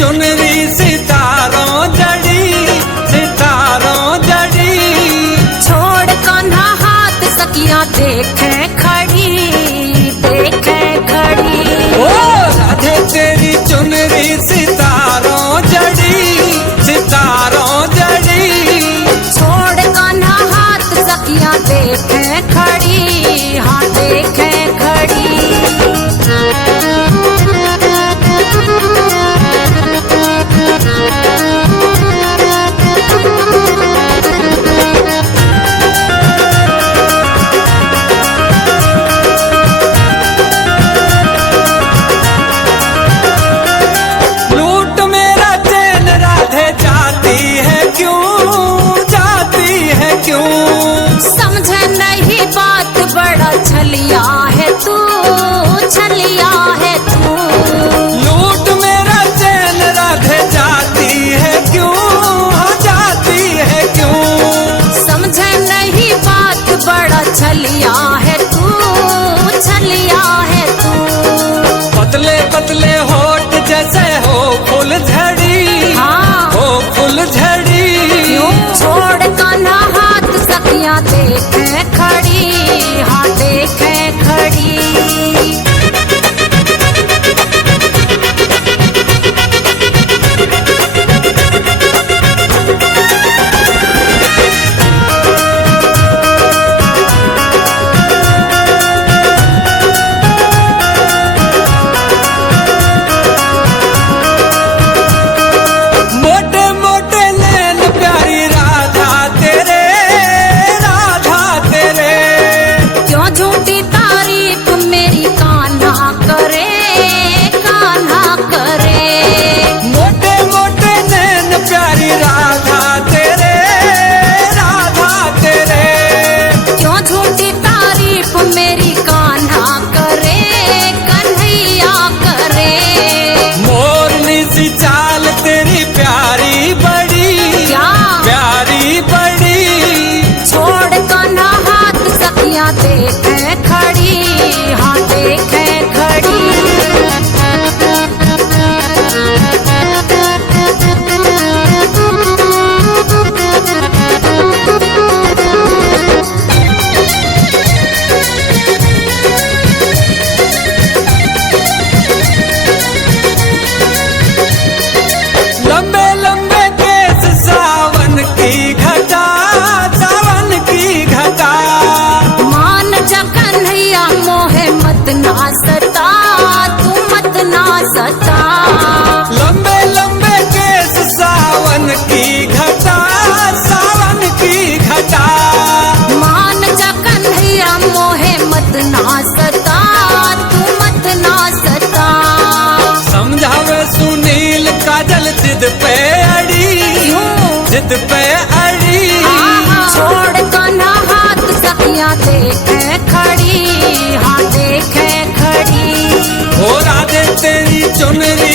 चुनरी सितारों जड़ी, सितारों जड़ी। छोड़ कान्हा हाथ सखियां देखे खड़ी, देखे खड़ी। ओ राधे तेरी चुनरी सितारों जड़ी, सितारों जड़ी। छोड़ कान्हा हाथ सखियां देखे खड़ी, हाँ देखे खड़ी। समझे नहीं बात बड़ा छलिया है तू, छलिया है तू। लूट मेरा चैन राधे जाती है क्यों, जाती है क्यों। समझे नहीं बात बड़ा छलिया है तू, छलिया है तू। पतले पतले होठ जैसे हो फूल झड़ी, हाँ हो फूल झड़ी। क्यों छोड़ कान्हा हाथ सखियां देखे खड़ी, हाँ देखे खड़ी। चाल तेरी प्यारी बड़ी, क्या प्यारी बड़ी। छोड़ कान्हा हाथ सखियां देखे खड़ी, हाँ देखे खड़ी। लंबे लंबे केस सावन की घटा, सावन की घटा। मान जा कन्हैया मोहे मत ना सता, तू मत ना सता। लंबे लंबे केस सावन की घटा, सावन की घटा। मान जा कन्हैया मोहे मत ना सता, तू मत ना सता। समझावे सुनील काजल जिद पे अड़ी, जिद पे अड़ी। छोड़ कान्हा हाथ सखियां देखे खड़ी, हाँ देखे खड़ी। हो राधे तेरी चुनरी